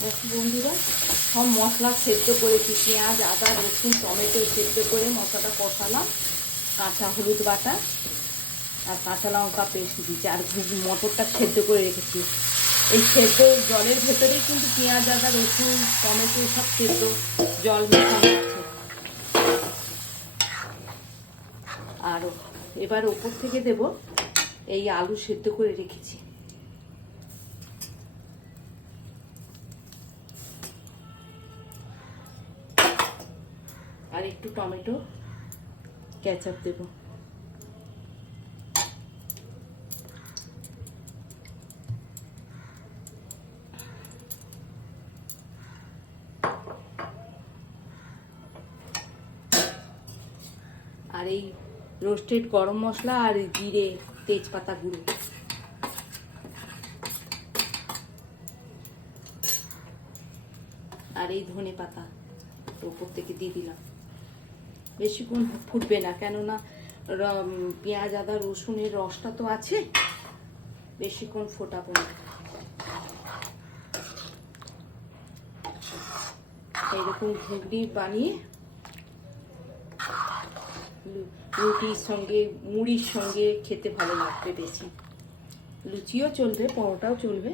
দেখো বন্ধুরা, সব মশলা সেদ্ধ করেছি, পেঁয়াজ আদা রসুন টমেটো সেদ্ধ করে মশলাটা কষালাম, কাঁচা হলুদ বাটা আর কাঁচা লঙ্কা পেস্ট দিয়েছি, আর মটরটা সেদ্ধ করে রেখেছি। এই সেদ্ধ জলের ভেতরেই কিন্তু পেঁয়াজ আদা রসুন টমেটো সব সেদ্ধ জল মেশানো আছে। আর এবার ওপর থেকে দেব এই আলু সেদ্ধ করে রেখেছি। আর একটু টমেটো কেচাপ দেব। আর এই রোস্টেড গরম মশলা আর জিরে তেজপাতা গুঁড়ো। আর এই ধনে পাতা উপর থেকে দিয়ে দিলাম। বেশিক্ষণ ফুটবে না, কেননা পেঁয়াজ আদা রসুনের রসটা তো আছে, বেশিক্ষণ ফোটাবো না। এইরকম ঘুগনি বানিয়ে রুটির সঙ্গে মুড়ির সঙ্গে খেতে ভালো লাগবে বেশি। লুচিও চলবে, পরোটাও চলবে।